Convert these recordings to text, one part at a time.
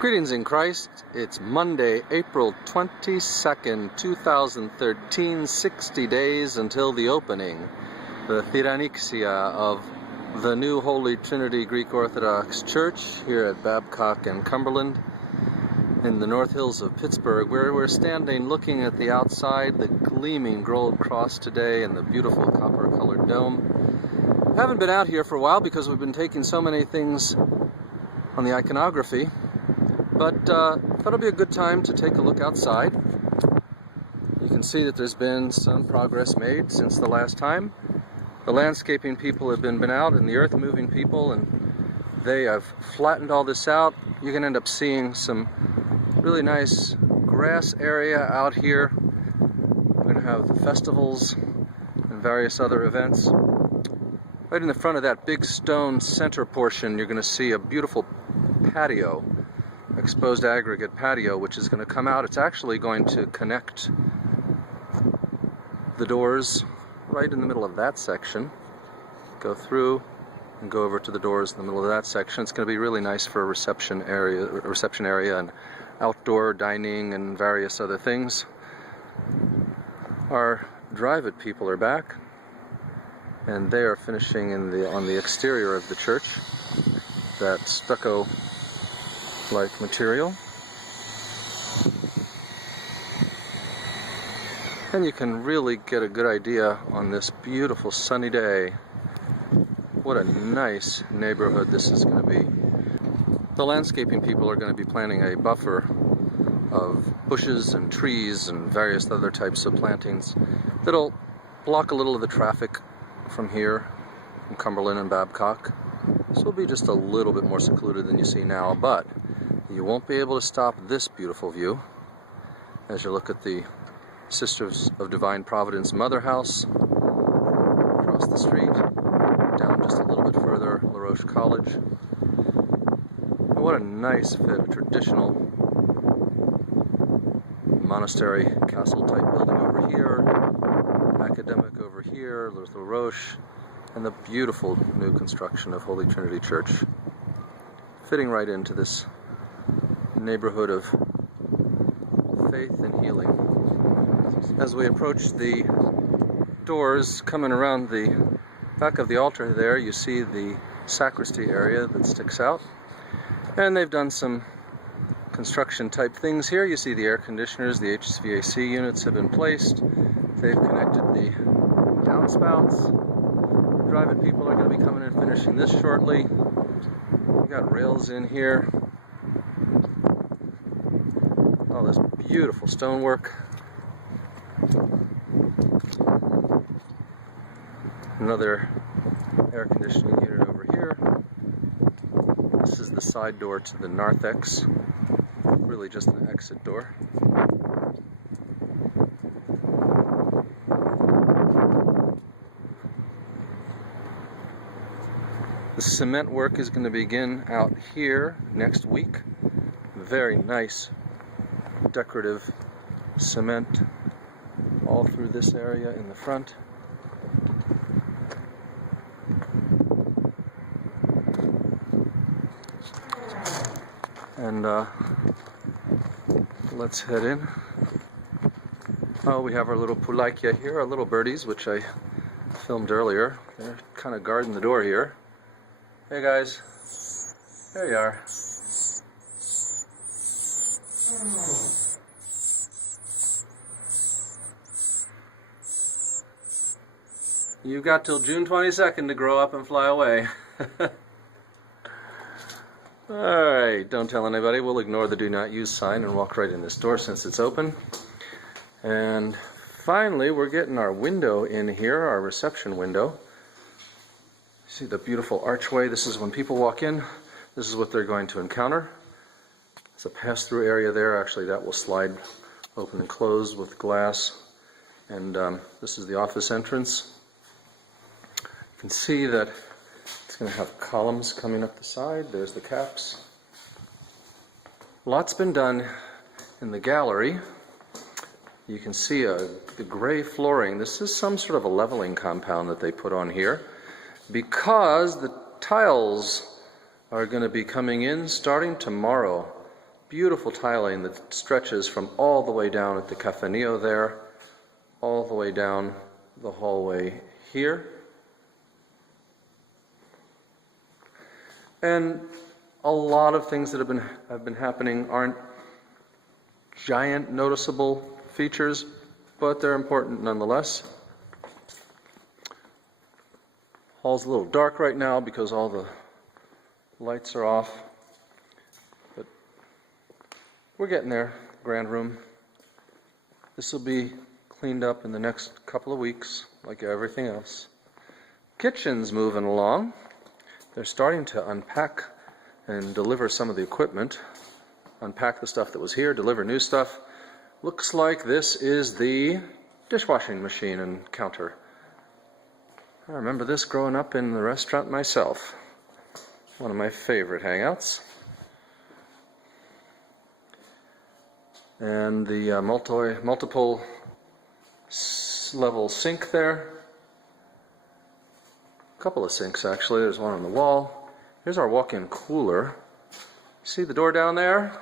Greetings in Christ. It's Monday, April 22nd, 2013, 60 days until the opening, the Thyranixia of the new Holy Trinity Greek Orthodox Church here at Babcock and Cumberland in the North Hills of Pittsburgh, where we're standing looking at the outside, the gleaming gold cross today and the beautiful copper-colored dome. Haven't been out here for a while because we've been taking so many things on the iconography. But thought it'd be a good time to take a look outside. You can see that there's been some progress made since the last time. The landscaping people have been out, and the earth-moving people, and they have flattened all this out. You can end up seeing some really nice grass area out here. We're going to have the festivals and various other events. Right in the front of that big stone center portion, you're going to see a beautiful patio. Exposed aggregate patio, which is going to come out. It's actually going to connect the doors right in the middle of that section, go through and go over to the doors in the middle of that section. It's going to be really nice for a reception area and outdoor dining and various other things. Our drive-it people are back, and they are finishing on the exterior of the church, that stucco like material. And you can really get a good idea on this beautiful sunny day what a nice neighborhood this is going to be. The landscaping people are going to be planting a buffer of bushes and trees and various other types of plantings that'll block a little of the traffic from here, from Cumberland and Babcock. So it'll be just a little bit more secluded than you see now, but you won't be able to stop this beautiful view as you look at the Sisters of Divine Providence Mother House across the street, down just a little bit further, La Roche College. And what a nice fit, a traditional monastery castle type building over here, academic over here, La Roche, and the beautiful new construction of Holy Trinity Church, fitting right into this neighborhood of faith and healing. As we approach the doors coming around the back of the altar there, you see the sacristy area that sticks out, and they've done some construction type things here. You see the air conditioners, the HVAC units have been placed. They've connected the downspouts. Drive-it people are going to be coming and finishing this shortly. We got rails in here. All this beautiful stonework. Another air conditioning unit over here. This is the side door to the narthex. Really just an exit door. The cement work is going to begin out here next week. Very nice decorative cement all through this area in the front. And let's head in. Oh, we have our little pulaikia here, our little birdies, which I filmed earlier. They're kind of guarding the door here. Hey guys, there you are. You've got till June 22nd to grow up and fly away. Alright, don't tell anybody. We'll ignore the do not use sign and walk right in this door since it's open. And finally, we're getting our window in here, our reception window. See the beautiful archway? This is when people walk in, this is what they're going to encounter. It's a pass-through area there. Actually, that will slide open and close with glass. And this is the office entrance. You can see that it's going to have columns coming up the side. There's the caps. Lots been done in the gallery. You can see the gray flooring. This is some sort of a leveling compound that they put on here, because the tiles are going to be coming in starting tomorrow. beautiful tiling that stretches from all the way down at the Cafenillo there, all the way down the hallway here. And a lot of things that have been happening aren't giant noticeable features, but they're important nonetheless. Hall's a little dark right now because all the lights are off, but we're getting there. Grand room. This will be cleaned up in the next couple of weeks, like everything else. Kitchen's moving along. They're starting to unpack and deliver some of the equipment. Unpack the stuff that was here, deliver new stuff. Looks like this is the dishwashing machine and counter. I remember this growing up in the restaurant myself. One of my favorite hangouts. And the multiple level sink there. A couple of sinks actually. There's one on the wall. Here's our walk-in cooler. See the door down there?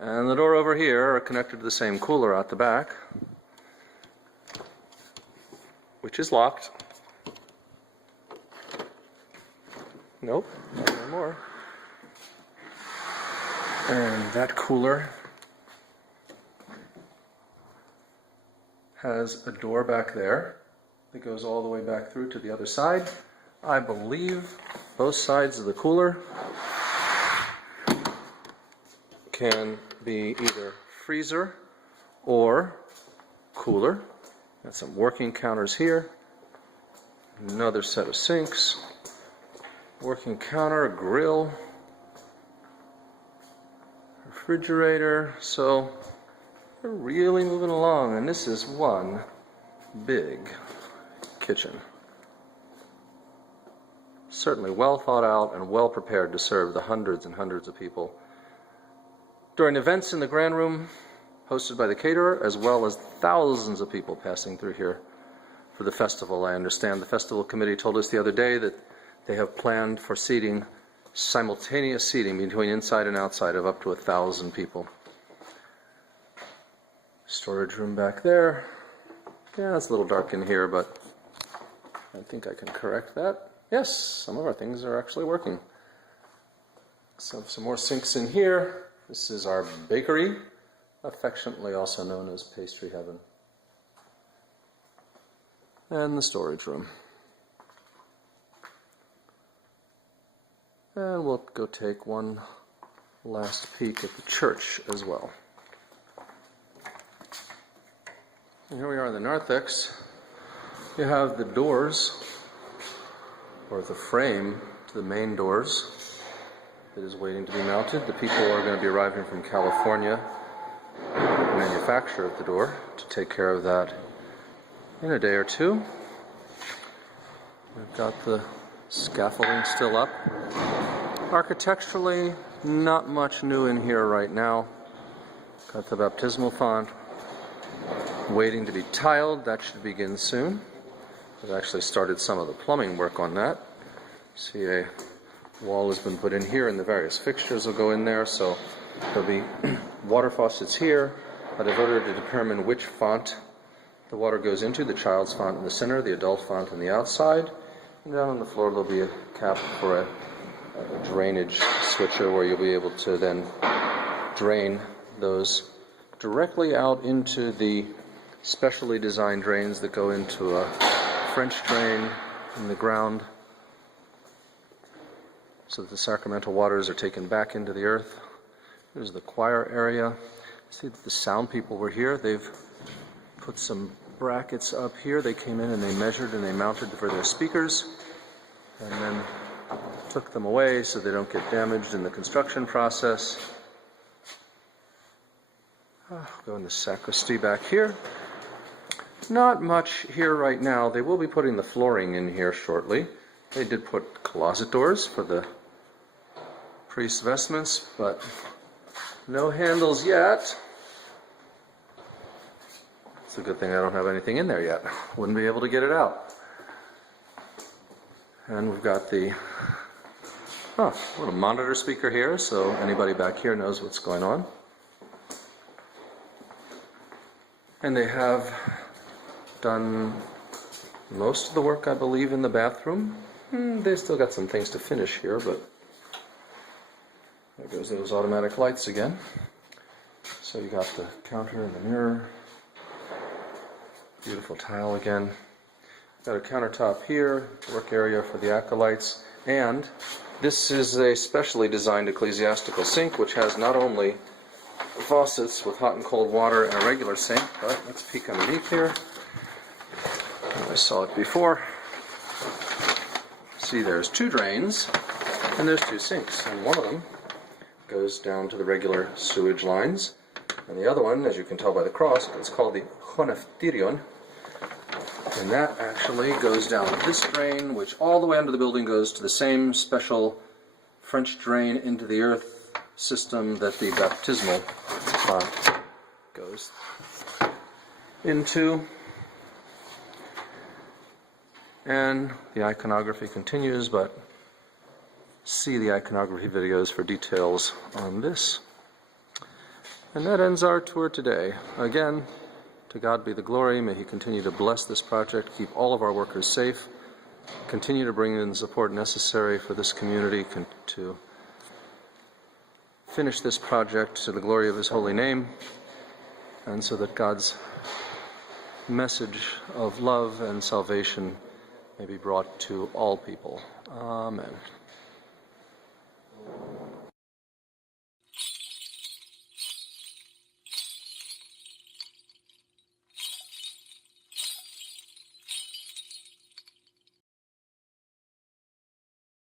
And the door over here are connected to the same cooler out the back, which is locked. Nope, not anymore. And that cooler has a door back there that goes all the way back through to the other side. I believe both sides of the cooler can be either freezer or cooler. Got some working counters here. Another set of sinks. Working counter, a grill, refrigerator. So we're really moving along, and this is one big kitchen. Certainly well thought out and well prepared to serve the hundreds and hundreds of people during events in the Grand Room hosted by the caterer, as well as thousands of people passing through here for the festival. I understand the festival committee told us the other day that they have planned for seating, simultaneous seating between inside and outside of up to 1,000 people. Storage room back there. Yeah, it's a little dark in here, but I think I can correct that. Yes, some of our things are actually working. Some more sinks in here. This is our bakery, affectionately also known as Pastry Heaven. And the storage room. And we'll go take one last peek at the church as well. And here we are in the narthex. You have the doors, or the frame to the main doors. It is waiting to be mounted. The people are going to be arriving from California, the manufacturer of the door, to take care of that in a day or two. We've got the scaffolding still up. Architecturally, not much new in here right now. Got the baptismal font waiting to be tiled. That should begin soon. I've actually started some of the plumbing work on that. See, a wall has been put in here and the various fixtures will go in there, so there'll be water faucets here. But in order to determine which font the water goes into, the child's font in the center, the adult font on the outside, and down on the floor there'll be a cap for a drainage switcher where you'll be able to then drain those directly out into the specially designed drains that go into a French drain in the ground, so that the sacramental waters are taken back into the earth. Here's the choir area. See that the sound people were here. They've put some brackets up here. They came in and they measured and they mounted for their speakers, and then took them away so they don't get damaged in the construction process. Go in the sacristy back here. Not much here right now. They will be putting the flooring in here shortly. They did put closet doors for the priest's vestments, but no handles yet. It's a good thing I don't have anything in there yet. Wouldn't be able to get it out. And we've got the A little monitor speaker here, so anybody back here knows what's going on. And they have done most of the work, I believe, in the bathroom. They still got some things to finish here, but there goes those automatic lights again. So you got the counter and the mirror. Beautiful tile again. Got a countertop here, work area for the acolytes, and this is a specially designed ecclesiastical sink which has not only faucets with hot and cold water and a regular sink, but let's peek underneath here. I saw it before. See, there's two drains and there's two sinks, and one of them goes down to the regular sewage lines, and the other one, as you can tell by the cross, it's called the Choneftirion. And that actually goes down this drain, which all the way under the building goes to the same special French drain into the earth system that the baptismal goes into. And the iconography continues, but see the iconography videos for details on this. And that ends our tour today. Again, to God be the glory. May He continue to bless this project, keep all of our workers safe, continue to bring in the support necessary for this community to finish this project to the glory of His holy name, and so that God's message of love and salvation may be brought to all people. Amen.